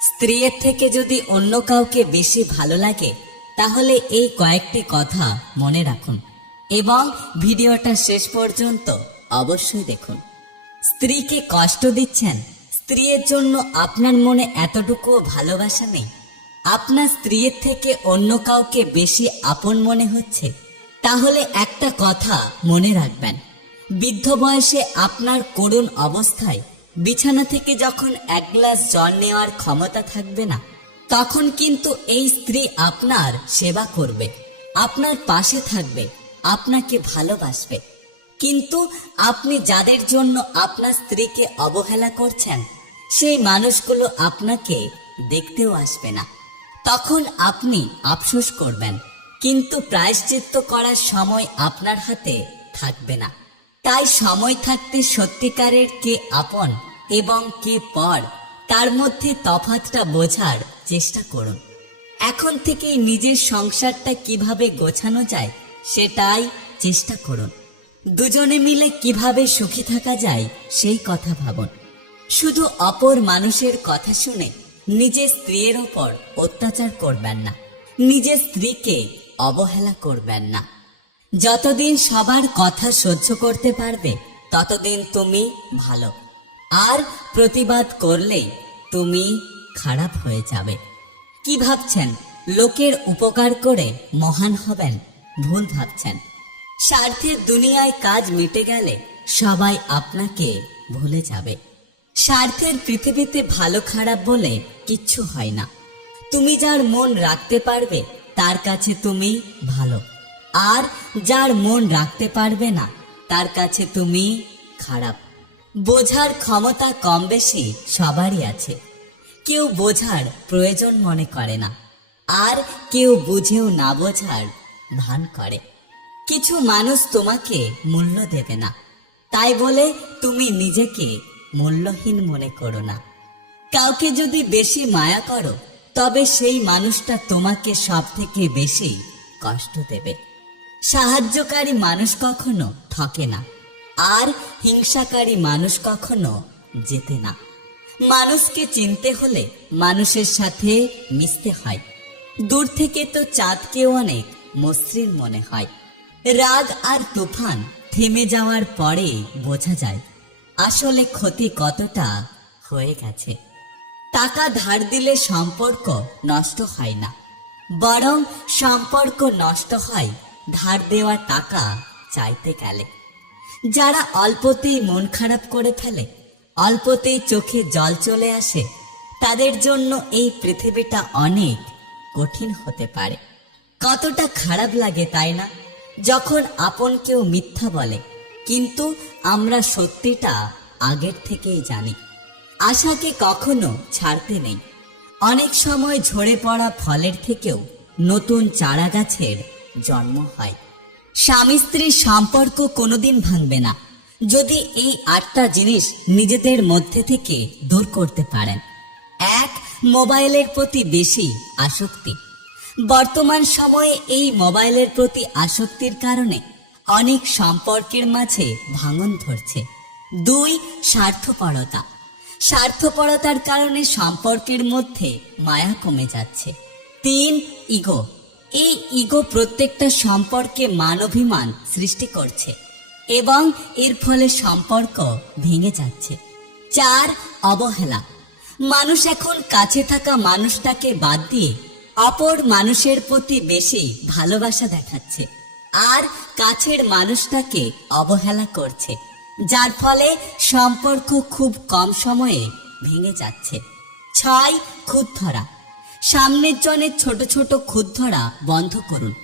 স্ত্রীর থেকে যদি অন্য কাউকে বেশি ভালো লাগে, তাহলে এই কয়েকটি কথা মনে রাখুন এবং ভিডিওটা শেষ পর্যন্ত অবশ্যই দেখুন। স্ত্রীকে কষ্ট দিচ্ছেন, স্ত্রীর জন্য আপনার মনে এতটুকু ভালোবাসা নেই। আপনার স্ত্রীর থেকে অন্য কাউকে বেশি আপন মনে হচ্ছে, তাহলে একটা কথা মনে রাখবেন। বৃদ্ধ বয়সে আপনার করুণ অবস্থায় বিছানা থেকে যখন এক গ্লাস জল নেওয়ার ক্ষমতা থাকবে না, তখন কিন্তু এই স্ত্রী আপনার সেবা করবে, আপনার পাশে থাকবে, আপনাকে ভালোবাসবে। কিন্তু আপনি যাদের জন্য আপনার স্ত্রীকে অবহেলা করছেন, সেই মানুষগুলো আপনাকে দেখতেও আসবে না। তখন আপনি আফসোস করবেন, কিন্তু প্রায়শ্চিত্ত করার সময় আপনার হাতে থাকবে না। তাই সময় থাকতে সত্যিকারের কে আপন এবং কে পর, তার মধ্যে তফাতটা বোঝার চেষ্টা করুন। এখন থেকেই নিজের সংসারটা কীভাবে গোছানো যায়, সেটাই চেষ্টা করুন। দুজনে মিলে কীভাবে সুখী থাকা যায়, সেই কথা ভাবুন। শুধু অপর মানুষের কথা শুনে নিজের স্ত্রীর ওপর অত্যাচার করবেন না, নিজের স্ত্রীকে অবহেলা করবেন না। যতদিন সবার কথা সহ্য করতে পারবে, ততদিন তুমি ভালো। আর প্রতিবাদ করলেই তুমি খারাপ হয়ে যাবে। কি ভাবছেন? লোকের উপকার করে মহান হবেন? ভুল ভাবছেন। স্বার্থের দুনিয়ায় কাজ মিটে গেলে সবাই আপনাকে ভুলে যাবে। স্বার্থের পৃথিবীতে ভালো খারাপ বলে কিচ্ছু হয় না। তুমি যার মন রাখতে পারবে, তার কাছে তুমি ভালো। আর যার মন রাখতে পারবে না, তার কাছে তুমি খারাপ। বোঝার ক্ষমতা কম বেশি সবারই আছে। কেউ বোঝার প্রয়োজন মনে করে না, আর কেউ বুঝেও না বোঝার ভান করে। কিছু মানুষ তোমাকে মূল্য দেবে না, তাই বলে তুমি নিজেকে মূল্যহীন মনে করো না। কাউকে যদি বেশি মায়া করো, তবে সেই মানুষটা তোমাকে সব থেকে বেশি কষ্ট দেবে। সাহায্যকারী মানুষ কখনো ঠকে না। আর হিংসাকারী মানুষ কখনো যেতে না। মানুষকে চিনতে হলে মানুষের সাথে মিশতে হয়। দূর থেকে তো চাঁদকেও অনেক মসৃণ মনে হয়। রাগ আর তুফান থেমে যাওয়ার পরে বোঝা যায়, আসলে ক্ষতি কতটা হয়ে গেছে। টাকা ধার দিলে সম্পর্ক নষ্ট হয় না, বরং সম্পর্ক নষ্ট হয় ধার দেওয়া টাকা চাইতে গেলে। যারা অল্পতেই মন খারাপ করে ফেলে, অল্পতেই চোখে জল চলে আসে, তাদের জন্য এই পৃথিবীটা অনেক কঠিন হতে পারে। কতটা খারাপ লাগে তাই না? যখন আপন কেউ মিথ্যা বলে, কিন্তু আমরা সত্যিটা আগের থেকেই জানি। আশাকে কখনো ছাড়তে নেই। অনেক সময় ঝরে পড়া ফলের থেকেও নতুন চারা গাছের জন্ম হয়। স্বামী স্ত্রীর সম্পর্ক কোনোদিন ভাঙবে না, যদি এই আটটা জিনিস নিজেদের মধ্যে থেকে দূর করতে পারেন। এক, মোবাইলের প্রতি বেশি আসক্তি। বর্তমান সময়ে এই মোবাইলের প্রতি আসক্তির কারণে অনেক সম্পর্কের মাঝে ভাঙন ধরছে। দুই, স্বার্থপরতা। স্বার্থপরতার কারণে সম্পর্কের মধ্যে মায়া কমে যাচ্ছে। তিন, ইগো। এই ইগো প্রত্যেকটা সম্পর্কে মানবিমান সৃষ্টি করছে এবং এর ফলে সম্পর্ক ভেঙে যাচ্ছে। চার, অবহেলা। মানুষ এখন কাছে থাকা মানুষটাকে বাদ দিয়ে অপর মানুষের প্রতি বেশি ভালোবাসা দেখাচ্ছে আর কাছের মানুষটাকে অবহেলা করছে, যার ফলে সম্পর্ক খুব কম সময়ে ভেঙে যাচ্ছে। ছয় খুদ ধরা সামনের জনের ছোট ছোট খুদ ধরা বন্ধ করুন।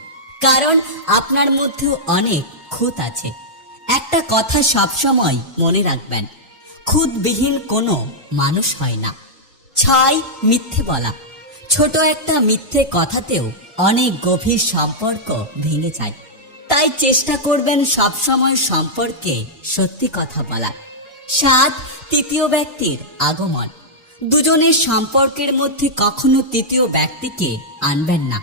কারণ আপনার মধ্যেও অনেক খুঁত আছে। একটা কথা সবসময় মনে রাখবেন খুদবিহীন কোনো মানুষ হয় না। ছয় মিথ্যে বলা। ছোট একটা মিথ্যে কথাতেও অনেক গভীর সম্পর্ক ভেঙে যায়। তাই চেষ্টা করবেন সবসময় সম্পর্কে সত্যি কথা বলার। সাত, তৃতীয় ব্যক্তির আগমন। দুজনের সম্পর্কের মধ্যে কখনো তৃতীয় ব্যক্তিকে আনবেন না।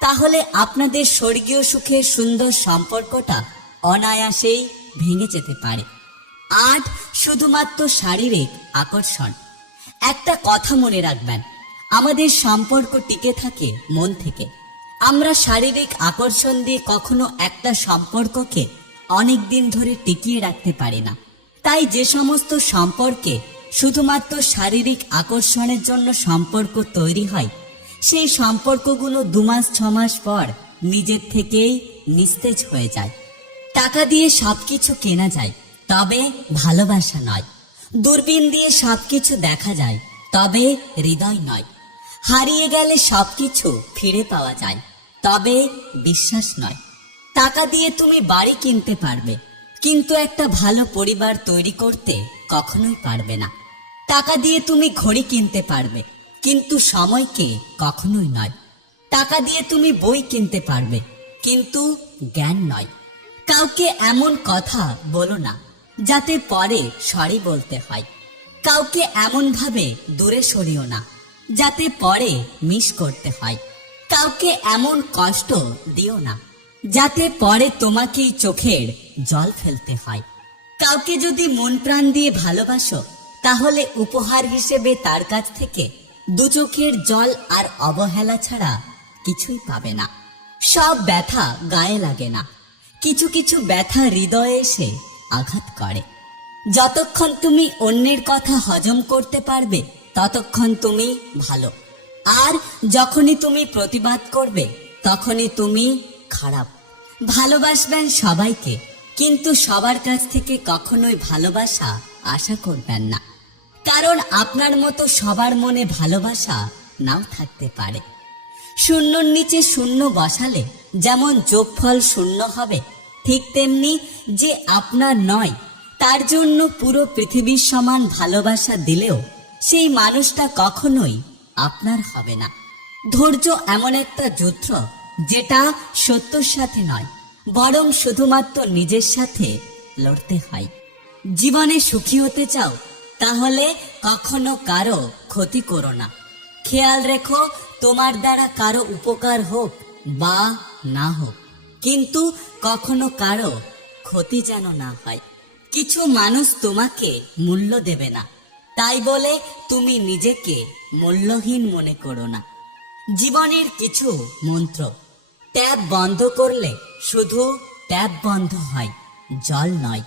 তাহলে আপনাদের স্বর্গীয় সুখের সুন্দর সম্পর্কটা অনায়াসেই ভেঙে যেতে পারে। আট শুধুমাত্র শারীরিক আকর্ষণ। একটা কথা মনে রাখবেন, আমাদের সম্পর্ক টিকে থাকে মন থেকে। আমরা শারীরিক আকর্ষণ দিয়ে কখনো একটা সম্পর্ককে অনেক দিন ধরে টিকিয়ে রাখতে পারি না। তাই যে সমস্ত সম্পর্কে শুধুমাত্র শারীরিক আকর্ষণের জন্য সম্পর্ক তৈরি হয়। সেই সম্পর্কগুলো দু মাস ছ মাস পর নিজের থেকেই নিস্তেজ হয়ে যায়। টাকা দিয়ে সবকিছু কেনা যায়, তবে ভালোবাসা নয়। দূরবীন দিয়ে সবকিছু দেখা যায়, তবে হৃদয় নয়। হারিয়ে গেলে সবকিছু ফিরে পাওয়া যায়, তবে বিশ্বাস নয়। টাকা দিয়ে তুমি বাড়ি কিনতে পারবে, কিন্তু একটা ভালো পরিবার তৈরি করতে কখনোই পারবে না। টাকা দিয়ে তুমি ঘড়ি কিনতে পারবে, কিন্তু সময়কে কখনোই নয়। টাকা দিয়ে তুমি বই কিনতে পারবে, কিন্তু জ্ঞান নয়। কাউকে এমন কথা বলো না, যাতে পরে সরি বলতে হয়। কাউকে এমন ভাবে দূরে সরিও না, যাতে পরে মিস করতে হয়। কাউকে এমন কষ্ট দিও না, যাতে পরে তোমাকেই চোখের জল ফেলতে হয়। কাউকে যদি মন প্রাণ দিয়ে ভালোবাসো তাহলে উপহার হিসেবে তার কাছ থেকে দু চোখের জল আর অবহেলা ছাড়া কিছুই পাবে না। সব ব্যথা গায়ে লাগে না। কিছু কিছু ব্যথা হৃদয়ে এসে আঘাত করে। যতক্ষণ তুমি অন্যের কথা হজম করতে পারবে, ততক্ষণ তুমি ভালো। আর যখনই তুমি প্রতিবাদ করবে, তখনই তুমি খারাপ। ভালোবাসবেন সবাইকে, কিন্তু সবার কাছ থেকে কখনোই ভালোবাসা আশা করবেন না। কারণ আপনার মতো সবার মনে ভালোবাসা নাও থাকতে পারে। শূন্যর নিচে শূন্য বসালে যেমন যোগফল শূন্য হবে, ঠিক তেমনি যে আপনার নয়, তার জন্য পুরো পৃথিবীর সমান ভালোবাসা দিলেও সেই মানুষটা কখনোই আপনার হবে না। ধৈর্য এমন একটা যুদ্ধ যেটা সত্যর সাথে নয়, বরং শুধুমাত্র নিজের সাথে লড়তে হয়। জীবনে সুখী হতে চাও তাহলে কখনো কারও ক্ষতি করো না। খেয়াল রেখো, তোমার দ্বারা কারও উপকার হোক বা না হোক, কিন্তু কখনো কারও ক্ষতি যেন না হয়। কিছু মানুষ তোমাকে মূল্য দেবে না। তাই বলে তুমি নিজেকে মূল্যহীন মনে করো না। জীবনের কিছু মন্ত্র ট্যাব বন্ধ করলে শুধু ট্যাব বন্ধ হয়, জল নয়।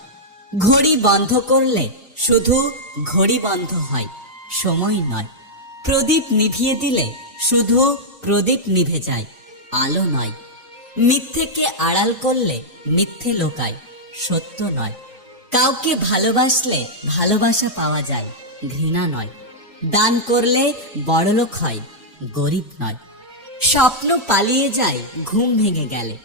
ঘড়ি বন্ধ করলে শুধু ঘড়ি বন্ধ হয়, সময় নয়। প্রদীপ নিভিয়ে দিলে শুধু প্রদীপ নিভে যায়, আলো নয়। মিথ্যেকে আড়াল করলে মিথ্যে লোকায়, সত্য নয়। কাউকে ভালোবাসলে ভালোবাসা পাওয়া যায়, ঘৃণা নয়। দান করলে বড়লোক হয়, গরিব নয়। স্বপ্ন পালিয়ে যায়, ঘুম ভেঙে গেলে।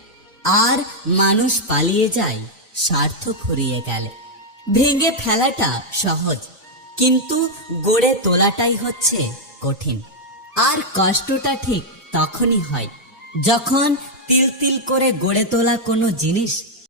আর মানুষ পালিয়ে যায়, স্বার্থ ফুরিয়ে গেলে। ভেঙে ফেলাটা সহজ, কিন্তু গড়ে তোলাটাই হচ্ছে কঠিন। আর কষ্টটা ঠিক তখনই হয় যখন তিল তিল করে গড়ে তোলা কোনো জিনিস